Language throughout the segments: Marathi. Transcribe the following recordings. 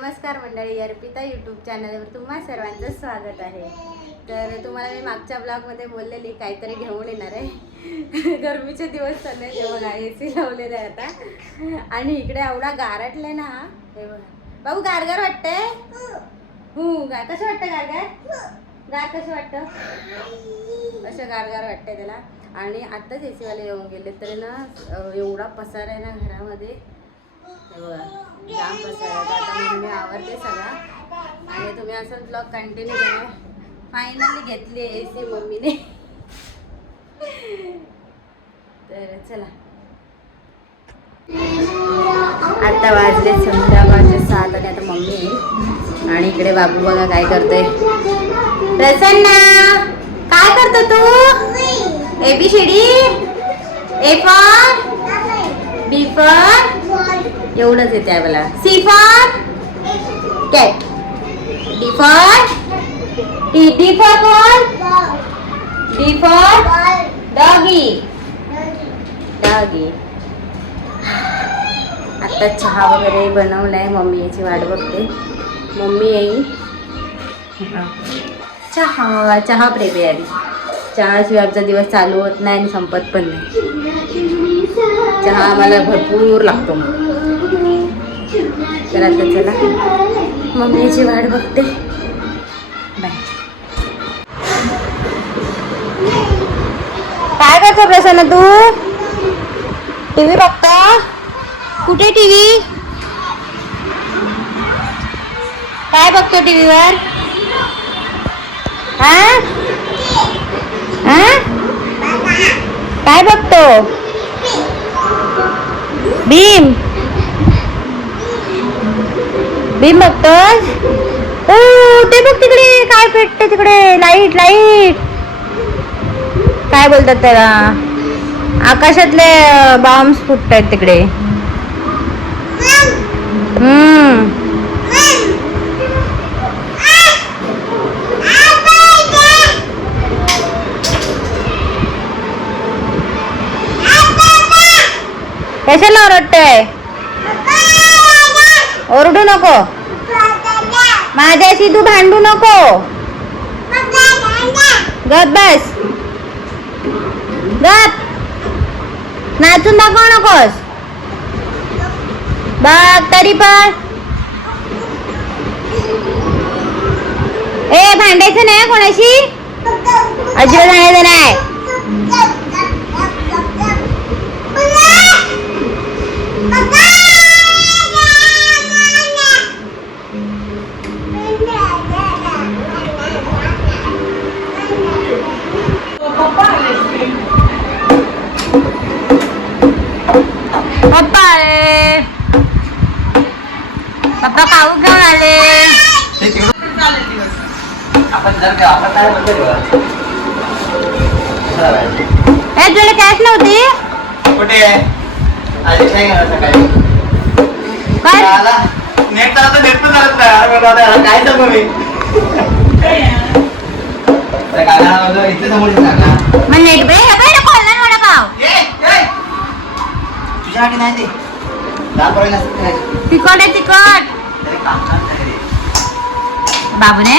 नमस्कार मंडळी अर्पिता यूट्यूब चॅनलवर तुम्हा सर्वांचं स्वागत आहे. तर तुम्हाला मी मागच्या ब्लॉगमध्ये बोललेली काहीतरी घेऊन येणार आहे. गरमीचे दिवस चालले हे ते बघा ए सी लावलेलं आहे आता. आणि इकडे एवढा गारटले ना हे. बघा. भाऊ गारगार वाटतंय? हो गा कसं वाटतं गारगार? गार कसं वाटतं? असं गारगार वाटतंय त्याला. आणि आत्ताच ए सीवाले येऊन गेले तरी ना एवढा पसार आहे ना घरामध्ये. आहे? तर आता आवडते सगळा. आणि तुम्ही असं ब्लॉग कंटिन्यू करा. फायनली घेतली ए सी मम्मीने. तर चला. आता वाजले संध्याकाळचे सात आणि आता मम्मी येईल. आणि इकडे बाबू बघा काय करतोय. प्रसन्ना काय करतो तू? A B C D A for B for एवढंच येते आहे C for cat D for D D for कोण डी फॉर डॉगी डॉगी आता चहा वगैरे बनवलाय मम्मी याची वाट बघते. मम्मी येईल. चहा चहा प्रेमी आली चहाशिवाय आमचा दिवस चालू होत नाही आणि संपत पण नाही. चहा आम्हाला भरपूर लागतो तर आता चला. मम्मीची वाट बघते. बाय. काय करतो प्रसन्न तू? टीव्ही बघता? कुठे टीव्ही? काय बघतो टीव्हीवर? हा काय बघतो? भीम. भीम बघतोस ओ ते बघ तिकडे काय पेटते तिकडे. लाइट लाइट काय बोलतात त्याला? आकाशातले बॉम्ब्स फुटत आहेत तिकडे. हम्म. कशाला ओरडतोय? ओरडू नको. माझ्याशी तू भांडू नको. गप बस. गप. नाचून दाखव नकोस. बघ तरी पण. ए भांडायचं नाही कोणाशी? अजिबात भांडायचं नाही. चला बाय. ए तुला कॅश नव्हती? कुठे काय करा सकाळी? काय? आला. नेट आता नेट पण चालत नाही. काय सांगू मी? इथे समोर काका. मग नेट बे हे काय खोलला. तुझ्यासाठी नाही ते. तिखट आहे तिखट. बाबूने.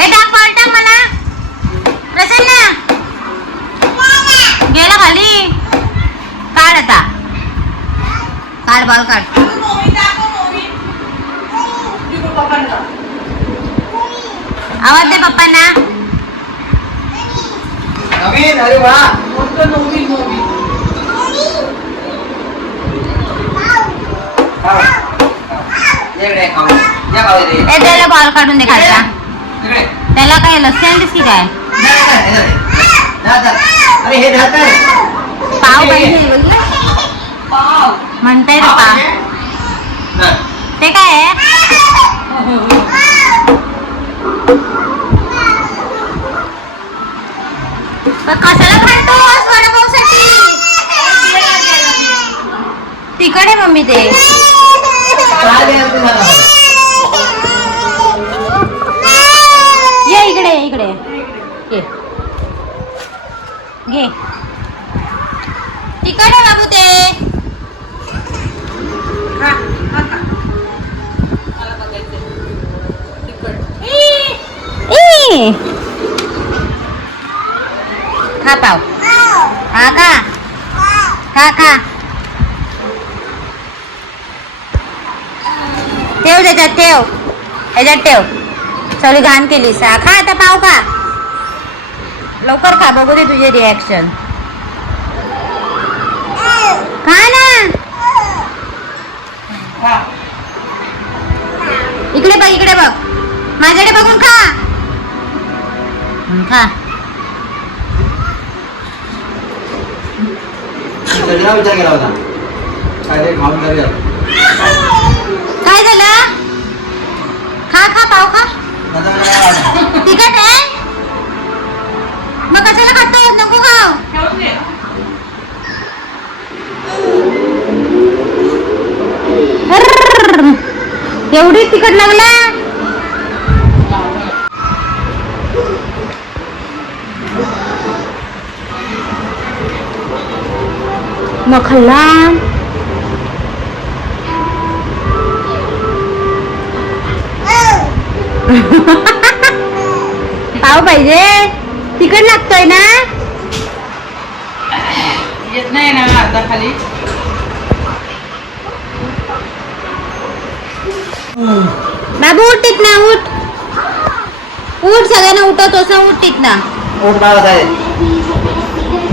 ए टाक टाक मला. प्रसन्न. गेला खाली. काढ आता. काढ बॉल काढ. आवाज दे पप्पांना. नवीन अरे वा. खाऊ. ये इकडे, खाऊ. या खाऊ इथे. ए त्याला बॉल काढून दे खालचा. त्याला काय लस्सी आणलीस की काय. पाव. पाहिजे म्हणताय ना पाव. ते काय कशाला वडापावसाठी तिकडे मम्मी ते काय द्यायचं तुम्हाला? ये इकडे ये इकडे ये घे. तिकडे बाबू ते. खा खा खा! खा पाव. हा का खा खा. ठेव त्याच्यात ठेव. ह्याच्यात ठेव. सगळी घाण केलीस. खा आता पाव खा. लवकर खा बघू दे तुझे रिॲक्शन खा ना. इकडे बघ इकडे बघ. माझ्याकडे बघून खा. खा. कधीला विचार केला होता. काहीतरी खाऊन करूया काय झालं? खा खा पाव खा? तिखट आहे? मग कशाला खाता येत नको खाऊ. एवढी तिखट लागला मग खाल्ला. पाव पाहिजे. तिखट लागतोय ना? येत नाही ना आता खाली. बाबू उठ टिक ना उठ. उठ सगळ्यांना उठवतो असं उठ टिक ना. उठ मला बसायला.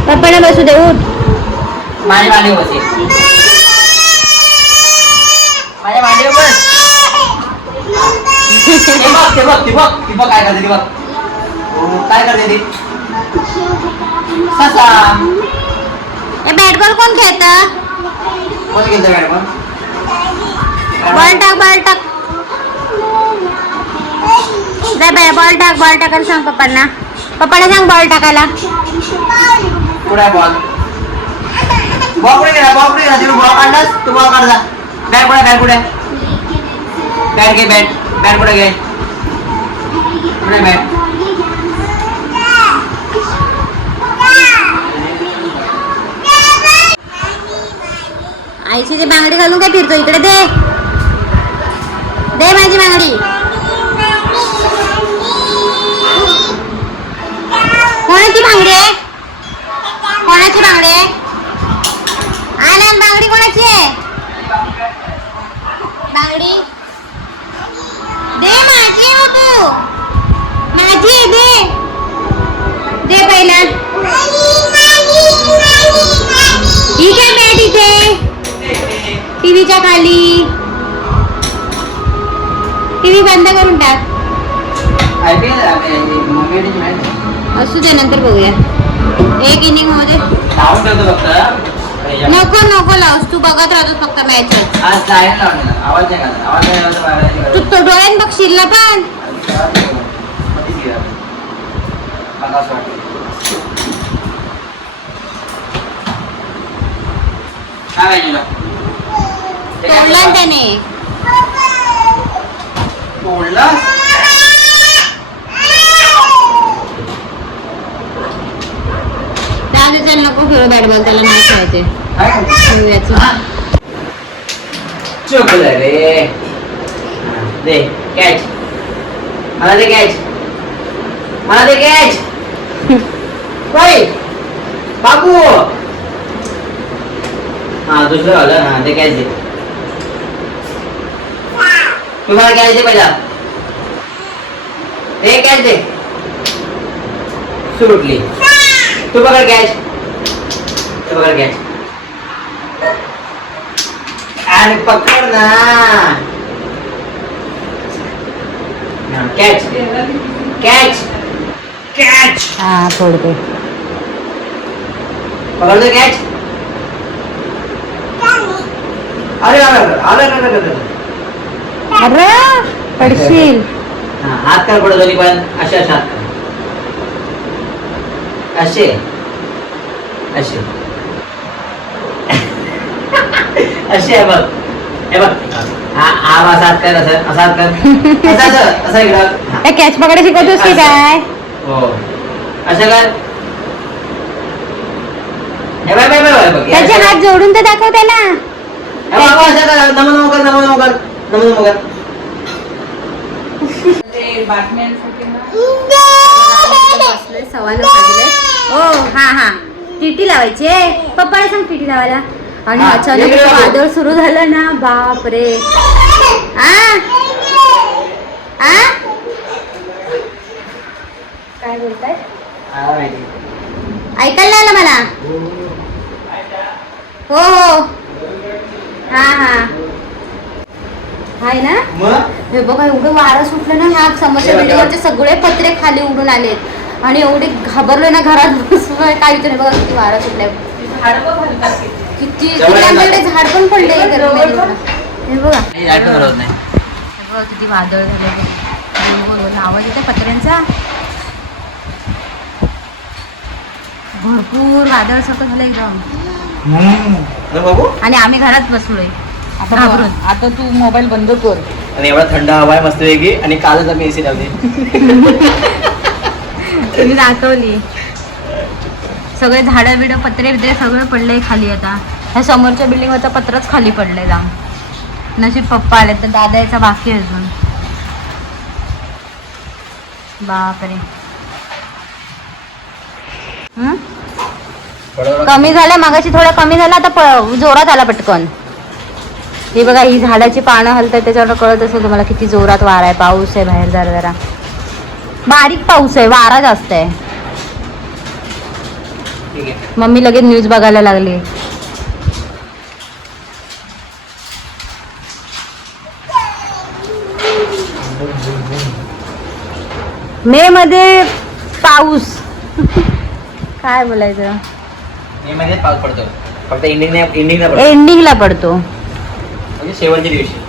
पप्पाला बसू दे उठ. माझ्या बस ये. माझ्या मांडीवर बस. ते बघ ते बघ ते बघ ती बघ काय करते ती बघ. काय करते ती? ससा. बॅट बॉल कोण खेळत? कोण गेलं मॅडम बॉल टाक बॉल टाक. बाय बॉल टाक बॉल टाकायला सांग पप्पांना. पप्पाला सांग बॉल टाकायला. कुठे बॉल बॉल कुठे गेला? बॉल कुठे गेला? तिने बॉल काढलास? तू बॉल काढ जा बॅट कुठे बॅट कुठे बॅट घे बॅट बॅट कुठे घे? कुठे बॅट आईची जी बांगडी घालून काय फिरतो इकडे दे. दे माझी बांगडी. कोणाची बांगडी आहे? कोणाची बांगडी आहे? आनंद बांगडी कोणाची आहे? बांगडी. दे माझी हो तू. माझी दे. दे पहिला. असू दे नंतर बघूया. एक इनिंगमध्ये नको नको लावस. तू बघत राहतो फक्त मॅच तू. तो डोळ्यात बघशील ना पण. तोडला त्याने. तोडलं? त्याला नको खेळू बॅट बॉल त्याला नाही खेळायचे. हा? चुकलं रे. दे कॅच मला दे कॅच मला दे कॅच बाबू हा दुसरं झालं हा ते कॅच दे. तुम्हाला कॅच दे पहिला. ते कॅच दे. सुटली तू पकड कॅच तू पकड कॅच अरे पकड ना. कॅच कॅच कॅच हा सोडते पकडतो कॅच अरे अरे अरे अरे अरे पडशील. हा, हात कर पडत पण. हात कर असे. असे. असे आहे बघ. हे बघ. हा असा कर असं असा हात कर. असं असं असं इकडं. कॅच पकडा शिकवतोस की काय हो. असं कर. हे बघ त्याचे हात जोडून तर दाखव त्याला हे बघ, असं कर बातम्यांसाठी ना बसलोय सव्वा नऊ वाजले. ओ हा हा. टीटी लावायची आहे पप्पाला सांग टीटी लावायला. आणि हा, अचानक इकडे असं बघ. वादळ सुरू झालं ना बाप रे आ? आ? काय बोलताय? ऐकायला नाही. आलं मला? हो हो. हा हा. हाय ना? मग? हे बघा एवढं वारं सुटलं ना ह्या समोरच्या बघा. बिल्डिंगवरचे सगळे पत्रे खाली उडून आलेत. आणि एवढे घाबरलोय ना घरात बसलोय काय विचार नाही. बघा किती वारं सुटलंय. झाडं पण घालतात. किती. आमच्याकडे. झाड पण पडले. हे बघा. बघा किती वादळ झाले आवाज येते पत्र्यांचा? भरपूर वादळ सारखं झालं एकदम. आणि आम्ही घरात बसलोय. आता तू मोबाईल बंद कर. आणि एवढा थंड हवा आहे मस्त वेगळी. आणि कालच आम्ही एसी लावली. तुम्ही दाखवली. सगळे झाडं बिडं पत्रे बित्रे सगळं पडले खाली आता. ह्या समोरच्या बिल्डिंगवरचं पत्रच खाली पडले जाऊन नशीब पप्पा आले तर दादा याचा बाकी अजून. बापरे. कमी झालं मागाशी थोडं कमी झाला आता प- जोरात आला पटकन. हे बघा ही झाडाची पानं हलतात त्याच्यावर कळत असेल तुम्हाला किती जोरात वारा आहे. पाऊस आहे बाहेर जरा जरा. बारीक पाऊस आहे वारा जास्त आहे. मम्मी लगेच न्यूज बघायला लागली. मे मध्ये पाऊस. काय बोलायचं? मे मध्ये पाऊस पडतो. फक्त एंडिंग एंडिंगला पडतो. एंडिंगला पडतो. म्हणजे शेवटच्या दिवशी.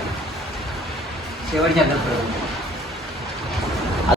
शेवटच्या